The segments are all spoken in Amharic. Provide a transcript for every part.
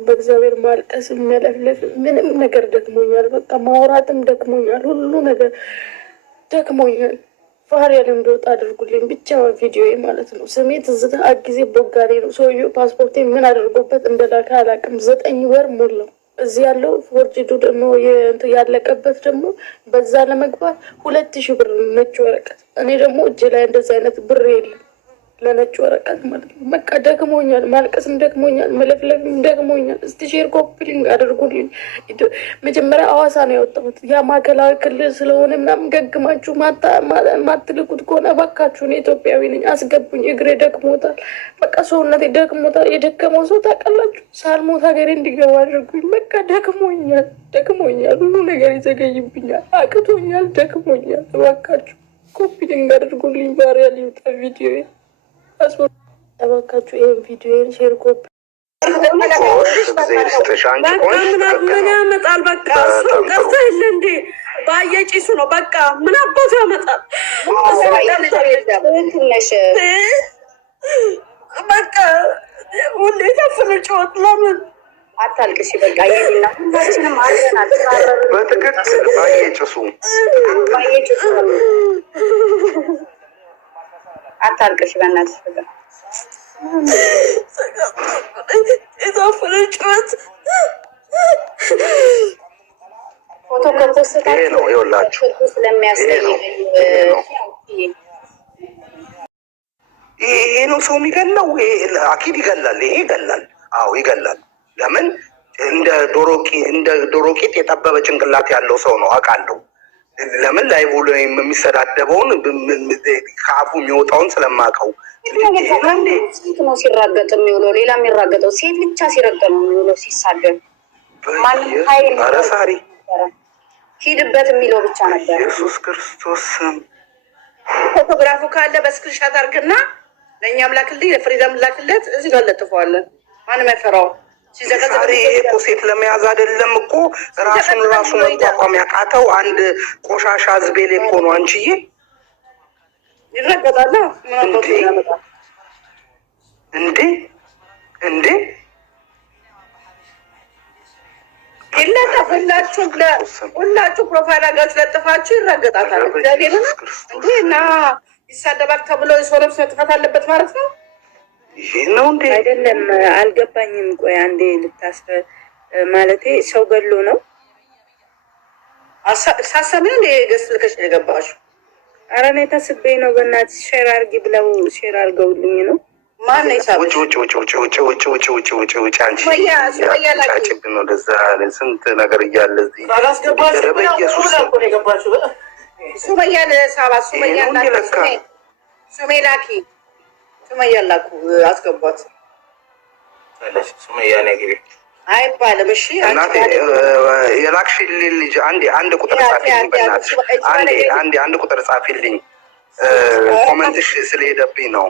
በእግዚአብሔር ማልቀስ መለፍለፍ ምንም ነገር ደክሞኛል። በቃ ማውራትም ደክሞኛል። ሁሉ ነገር ደክሞኛል። ፋሪያል እንደወጣ አድርጉልኝ ብቻ ቪዲዮ ማለት ነው። ስሜ ትዝታ ጊዜ ቦጋሌ ነው። ሰውዬው ፓስፖርቴ ምን አድርጎበት እንደላከ አላውቅም። 9 ወር ሞላው። እዚህ ያለው ፎርጅዱ ደግሞ ያለቀበት ደግሞ በዛ ለመግባት 2000 ብር ነጭ ወረቀት። እኔ ደግሞ እጅ ላይ እንደዚ አይነት ብር የለም ለነጭ ወረቀት ማለት ነው። በቃ ደክሞኛል። ማልቀስም ደክሞኛል። መለፍለፍም ደክሞኛል። እስቲ ሼር ኮፒሊንግ አድርጉልኝ። መጀመሪያ ሐዋሳ ነው ያወጣሁት። ያ ማዕከላዊ ክልል ስለሆነ ምናምን ገግማችሁ ማትልኩት ከሆነ እባካችሁ፣ እኔ ኢትዮጵያዊ ነኝ አስገቡኝ። እግሬ ደክሞታል። በቃ ሰውነቴ ደክሞታል። የደከመው ሰው ታውቃላችሁ። ሳልሞት ሀገሬ እንዲገባ አድርጉኝ። በቃ ደክሞኛል። ሁሉ ነገር ይዘገይብኛል። አቅቶኛል። ደክሞኛል። እባካችሁ ኮፒሊንግ አድርጉልኝ። ባሪያ ሊውጣ ቪዲዮ እባካችሁ ይህን ቪዲዮን ሼር ኮፒ ምን ያመጣል? በቃ ሰው ቀርቶ የለ እንዴ? ባየጭሱ ነው በቃ ምን አባቱ ያመጣል? በቃ ሁሌ ከፍል ጨወት ለምን አታልቅሽ? በቃ ይሄና ሁላችንም አለናል። በትክክል ባየጭሱ አታልቅሽ በእናትሽ። በቃ የታፈነ ጩኸት ፎቶ ከፖስታችሁ ነው ይኸውላችሁ፣ ስለሚያስጠይቅ ይሄ ነው ሰው የሚገላው። አኪድ ይገላል። ይሄ ይገላል። አዎ ይገላል። ለምን እንደ ዶሮቂት የጠበበ ጭንቅላት ያለው ሰው ነው አውቃለሁ። ለምን ላይ ብሎ የሚሰዳደበውን ከአፉ የሚወጣውን ስለማውቀው ሴት ነው ሲራገጥ የሚውለው። ሌላ የሚራገጠው ሴት ብቻ ሲረገጥ ነው የሚውለው። ሲሳደብ ማንም ኃይል ሳሪ ሂድበት የሚለው ብቻ ነበር። ኢየሱስ ክርስቶስ ፎቶግራፉ ካለ በስክሪንሻት አድርግና ለእኛም ላክልኝ፣ ለፍሪደም ላክለት። እዚህ ጋር ለጥፈዋለን። ማንም አይፈራው። ዛሬ ይሄ እኮ ሴት ለመያዝ አይደለም እኮ ራሱ መቋቋም ያቃተው አንድ ቆሻሻ ዝቤሌ እኮ ነው። አንቺዬ ይረገጣል እንዴ ሁላችሁ ፕሮፋይል አጋችሁ ለጥፋችሁ ይረገጣታል። እግዚአብሔርን እንዴ እና ይሳደባል ተብሎ የሰው ነፍስ መጥፋት አለበት ማለት ነው። ይሄ ነው እንዴ? አይደለም፣ አልገባኝም። ቆይ አንዴ ልታስረ ማለቴ ሰው ገሎ ነው ሳሰብ ነው እንዴ? ገስ ልከሽ የገባሽው? ኧረ እኔ ተስቤ ነው። በእናትሽ ሼር አድርጊ ብለው ሼር አድርገውልኝ ነው። ማን ነው ይሳብ? ውጭ አንቺ ያጫጭብን ወደዛ ስንት ነገር እያለ እዚህ ሱመያ ለሳባ ሱሜ ላኪ ሱመያ ላኩ አስገቧት። ሱመያ ነግሪ አይባልም። እሺ እናቴ የላክሽልኝ ልጅ አንድ ቁጥር ጻፊልኝ፣ በእናትሽ አንድ ቁጥር ጻፊልኝ። ኮመንትሽ ስለሄደብኝ ነው።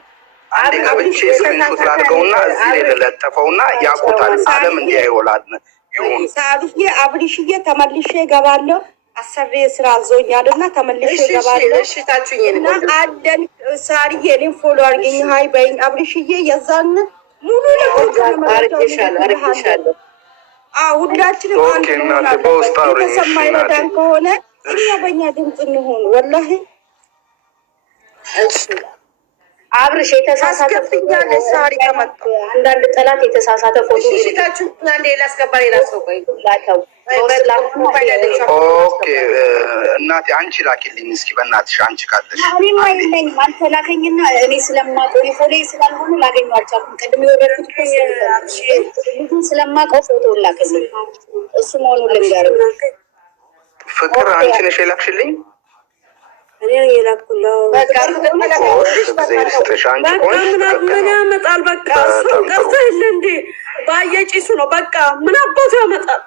አንዴ ገብቼ ስክሪንሾት ላድርገውና እዚህ ላይ ለጠፈውና ያውቁታል። ዓለም እንዲያይወላድ ይሁን። ሳብዬ አብሪሽዬ ተመልሼ እገባለሁ። አሰሬ ስራ አዞኛልና ተመልሼ እገባለሁ። እሺ ታችሁኝ እና አደን ሳሪዬ እኔን ፎሎ አድርገኝ። ሀይ በይኝ አብሪሽዬ። የዛን ሙሉ አርግሻለሁ። ሁላችንም አንድ የተሰማ ይረዳን ከሆነ እኛ በእኛ ድምፅ እንሆን። ወላሂ አብርሽ የተሳሳተ ሳሪ ተመጣ አንዳንድ ጠላት የተሳሳተ ፎቶ ሽታችሁ አንዴ ላስገባ። ሌላ ሰው ቆይ ላከው። ኦኬ እናቴ አንቺ ላኪልኝ እስኪ በእናትሽ አንቺ ካለሽ። እኔማ የለኝም። አንተ ላከኝና እኔ ስለማውቀው ፎቶ ስላልሆነ ላገኘው አልቻልኩም። ቅድም የወደድኩት ልጁን ስለማውቀው ፎቶ ላከልኝ። እሱ መሆኑን ልንገርህ። ፍቅር አንቺ ነሽ የላክሽልኝ? እኔ የላኩለው በቃ ምን ያመጣል? በቃ ሰው ቀርቶ የለ እንዴ? ባየጭሱ ነው በቃ ምን አባቱ ያመጣል?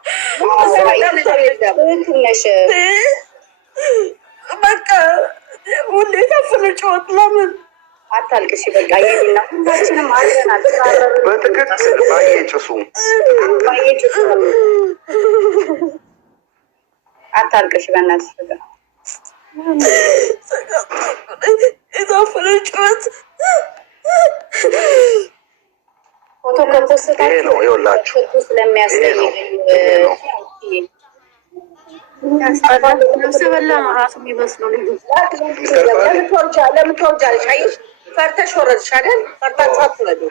በቃ ሁሌ ከፍል ጨወት ለምን አታልቅሽ? በቃ ይሄና ሁላችንም አለናል። በትክክል ባየጭሱ አታልቅሽ በእናትሽ። በቃ የታፈነ ጩኸት ፎቶ ከፖስታችሁ ይሄ ነው ይኸውላችሁ፣ ስለሚያስጠይቅ ሰበላ ነው ራሱ የሚመስለው ልጁ። ለምን ትወርጃለሽ? አየሽ ፈርተሽ ወረድሽ አይደል? ፈርታችሁ አትወረዱ።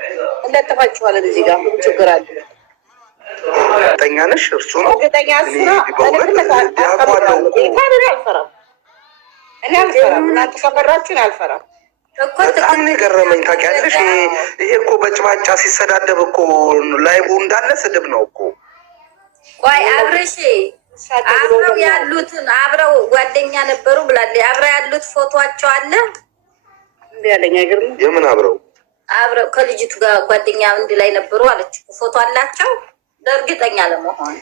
እንለጥፋችኋለን እዚህ ጋር ምን ችግር አለ? እርግጠኛ ነሽ? እርሱ ነው እርግጠኛ እሱ ነው። እኔ አልፈራም። እናንተ ከፈራችሁን አልፈራም። በጣም ነው የገረመኝ ታውቂያለሽ። ይሄ እኮ በጭባጫ ሲሰዳደብ እኮ ላይቡ እንዳለ ስድብ ነው እኮ። ቆይ አብረሽ አብረው ያሉትን አብረው ጓደኛ ነበሩ ብላለች። አብረው ያሉት ፎቶአቸው አለ እንዴ? ያለኝ አይገርም። የምን አብረው ከልጅቱ ጋር ጓደኛ እንድ ላይ ነበሩ አለች። ፎቶ አላቸው ለእርግጠኛ ለመሆን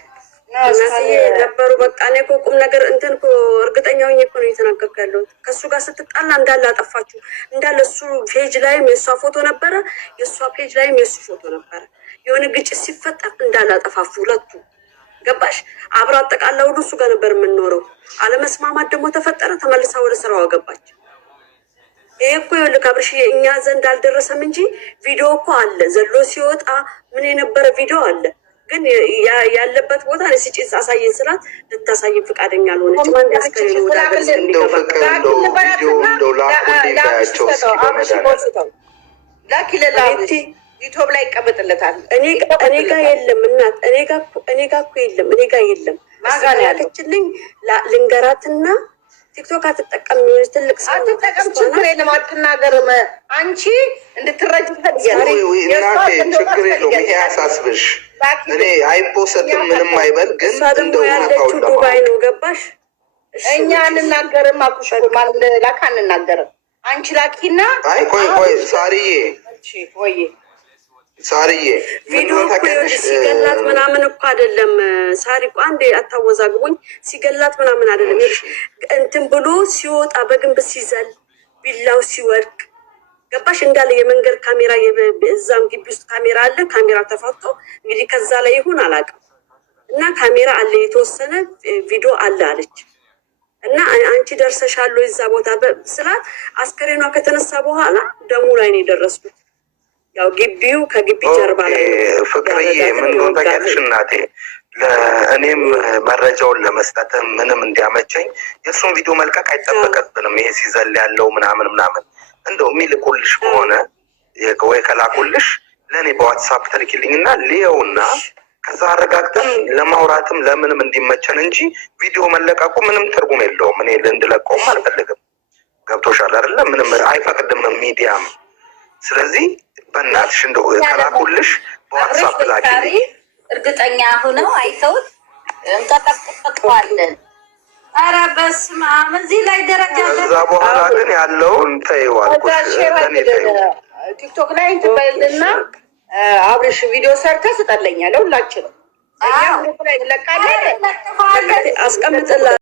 ነበሩ። በቃ እኔ እኮ ቁም ነገር እንትን እኮ እርግጠኛ ሆኜ እኮ ነው እየተናገርኩ ያለሁት። ከእሱ ጋር ስትጣላ እንዳለ አጠፋችሁ እንዳለ። እሱ ፔጅ ላይም የእሷ ፎቶ ነበረ፣ የእሷ ፔጅ ላይም የእሱ ፎቶ ነበረ። የሆነ ግጭት ሲፈጠር እንዳለ አጠፋፉ ሁለቱ። ገባሽ? አብረ አጠቃላ ሁሉ እሱ ጋር ነበር የምንኖረው። አለመስማማት ደግሞ ተፈጠረ። ተመልሳ ወደ ስራዋ ገባች። ይሄ እኮ ይኸውልህ አብርሽ እኛ ዘንድ አልደረሰም እንጂ ቪዲዮ እኮ አለ። ዘሎ ሲወጣ ምን የነበረ ቪዲዮ አለ። ግን ያለበት ቦታ ለሲጭስ አሳየን ስላት ልታሳየን ፈቃደኛ አልሆነች። ማን ያስከረኝ ወደ ሀገር እንደው ፍቅር እንደው ቪዲዮ እንደው ላኩልኝ ባያቸው እስኪ በመድኃኒዓለም ላኪ ለላቲ ዩቲዩብ ላይ ይቀመጥለታል። እኔ ጋር የለም እናት፣ እኔ ጋር እኮ የለም፣ እኔ ጋር የለም። ማጋን ያለችልኝ ልንገራትና ቲክቶክ አትጠቀም የሚሆን ትልቅ ሰው አትጠቀም። ችግር የለም አትናገርም። አንቺ እንድትረጅ እናቴ ችግር የለውም። ይሄ አያሳስብሽ። እኔ አይፖስትም ምንም አይበል። ግን ደግሞ ያለችው ዱባይ ነው። ገባሽ? እኛ አንናገርም። አኩሽ ማን ላካ አንናገርም። አንቺ ላኪና አይ ቆይ ሳርዬ ወይ ሳርዬ ቪዲዮ ሲገላት ምናምን እኮ አይደለም። ሳሪ እኮ አንዴ አታወዛግቡኝ። ሲገላት ምናምን አይደለም። እንትን ብሎ ሲወጣ በግንብ ሲዘል ቢላው ሲወድቅ ገባሽ? እንዳለ የመንገድ ካሜራ እዛም ግቢ ውስጥ ካሜራ አለ። ካሜራ ተፋቶ እንግዲህ ከዛ ላይ ይሁን አላውቅም። እና ካሜራ አለ የተወሰነ ቪዲዮ አለ አለች። እና አንቺ ደርሰሻል እዛ ቦታ ስላት አስከሬኗ ከተነሳ በኋላ ደሙ ላይ ነው የደረስኩት። ያው ግቢው ከግቢ ጀርባ ላይ ፍቅርዬ ምን እንደሆነ ታውቂያለሽ እናቴ። ለእኔም መረጃውን ለመስጠት ምንም እንዲያመቸኝ የእሱን ቪዲዮ መልቀቅ አይጠበቅብንም። ይሄ ሲዘል ያለው ምናምን እንደው የሚልኩልሽ ከሆነ ወይ ከላኩልሽ ለእኔ በዋትሳፕ ተልኪልኝና ሊየውና ከዛ አረጋግጠን ለማውራትም ለምንም እንዲመቸን እንጂ ቪዲዮ መለቀቁ ምንም ትርጉም የለውም። እኔ እንድለቀውም አልፈልግም። ገብቶሻል አይደለ? ምንም አይፈቅድም ሚዲያም። ስለዚህ በእናትሽ እንደው ከላኩልሽ በዋትሳፕ ላኪልኝ። እርግጠኛ ሆነው አይተውት እንጠቀጥቀዋለን። ኧረ በስመ አብ እዚህ ላይ ደረጃ ከዛ በኋላ ግን ያለውን ተይው አልኩሽ። ቲክቶክ ላይ እንትን በልና አብርሽ ቪዲዮ ሰርተህ ስጠለኛለህ ሁላችንም። አስቀምጥላ